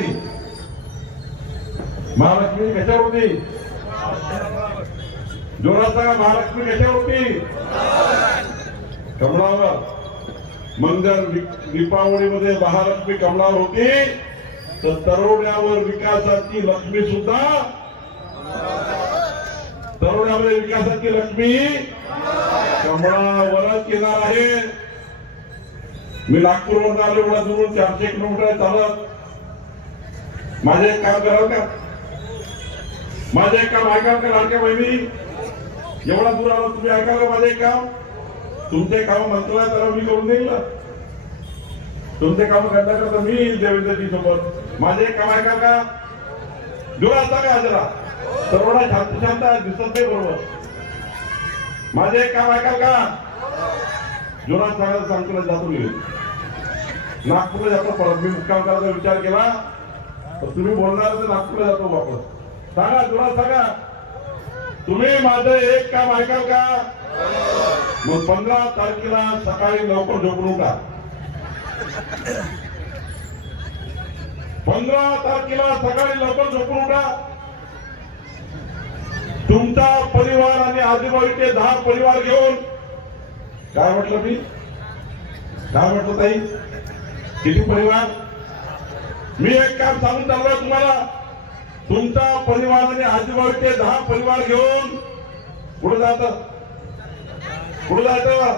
होती? महालक्ष्मी कशावर होती? जोरात सांगा, महालक्ष्मी कशावर होती? कमळावर. मग जर दीपावलीमध्ये महालक्ष्मी कमळावर होती तर तरुण्यावर विकासाची लक्ष्मी सुद्धा, तरुणामध्ये विकासाची लक्ष्मी कमळावरच येणार आहे. मी नागपूरवरून आलो, एवढा दूर 400 किलोमीटर चालत. माझे एक काम कराल का? माझे एक काम ऐकाल का लाडक्या बहिणी? एवढा दूर आलो, तुम्ही ऐकाल का माझे एक काम? तुमचे काम मंत्रालयात मी करून देईल ना. तुमचे काम करता करता मी देवेंद्रजी सोबत. माझे एक काम ऐकाल का? जोरात सांगा जरा. सर्वना शांत शांत दिसत नाही बरोबर. माझे एक काम ऐकाल का? जोरात सांगायला सांगतो. जातो मी नागपूरला जातो परत. मी मुक्काम करायचा विचार केला तर तुम्ही बोलणार तर नागपूरला जातो वापस. सांगा, जोरात सांगा. तुम्ही माझं एक काम ऐकाल का? मग 15 तारखेला सकाळी लवकर झोपून उठा. 15 तारखेला सकाळी लवकर झोपून उठा. तुमचा परिवार आणि आजूबाजूचे 10 परिवार घेऊन. काय म्हटलं मी? काय म्हटलं ताई? किती परिवार? मी एक काम सांगून चाललोय तुम्हाला. तुमचा परिवार आणि आजूबाजूचे 10 परिवार घेऊन कुठं जातं? कुठं जायचं?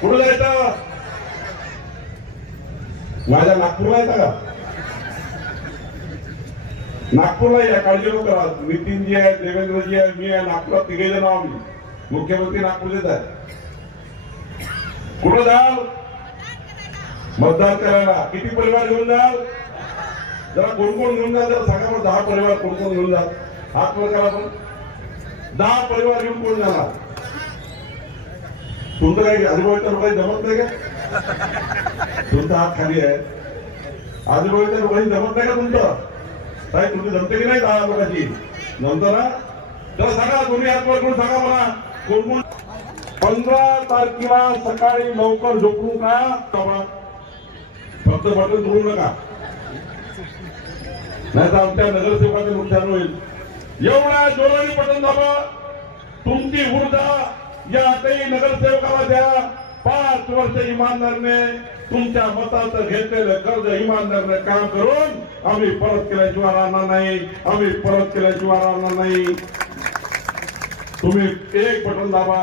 कुठं जायचं? माझ्या नागपूरला येतं का? नागपूरला या, काळजी नको करा. नितीनजी आहे, देवेंद्रजी आहे, मी आहे. नागपुरात 3 जण आम्ही. मुख्यमंत्री नागपूरचेच आहे. कुठं जाल? मतदान करायला. किती परिवार घेऊन जाल? जरा कोण कोण घेऊन जा जरा सांगा. मग 10 परिवार कोण कोण घेऊन जाल? हात वर करा. पण 10 परिवार घेऊन कोण जाणार? तुमचं काही आजूबाजूच्या लोकांनी जमत नाही का? तुमचा हात खाली आहे. आजूबाजूच्या लोकांनी जमत नाही का तुमचं? काय तुमची जमते की नाही? 10 लोकांची जमतं ना? तर सांगा, दोन्ही हात वर करून सांगा मला कोण कोण. 15 तारखेला सकाळी लवकर झोपून का? फक्त बटन सोडू नका, नाही तर आमच्या नगरसेवकाचे नुकसान होईल. एवढ्या जोराने बटन दाबा. तुमची ऊर्जा या आताही नगरसेवकाला द्या. 5 वर्ष इमानदारीने तुमच्या मताचं घेतलेलं कर्ज इमानदारीने काम करून आम्ही परत केल्याशिवाय राहणार नाही. आम्ही परत केल्याशिवाय राहणार नाही. तुम्ही एक बटन दाबा.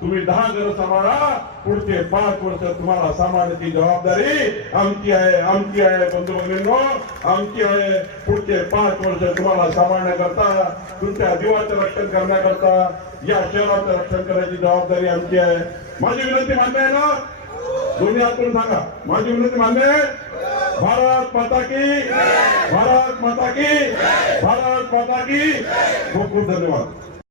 तुम्ही 10 घरं सांभाळा. पुढचे 5 वर्ष तुम्हाला सांभाळण्याची जबाबदारी आमची आहे. आमची आहे बंधू भगिनींनो, आमची आहे. पुढचे 5 वर्ष तुम्हाला सांभाळण्याकरता, तुमच्या जीवाचं रक्षण करण्याकरता, या शहराचं रक्षण करण्याची जबाबदारी आमची आहे. माझी विनंती मान्य आहे ना? दोन्ही हात करून सांगा. माझी विनंती मान्य आहे? भारत माता की, भारत माता की, भारत माता की. खूप खूप धन्यवाद.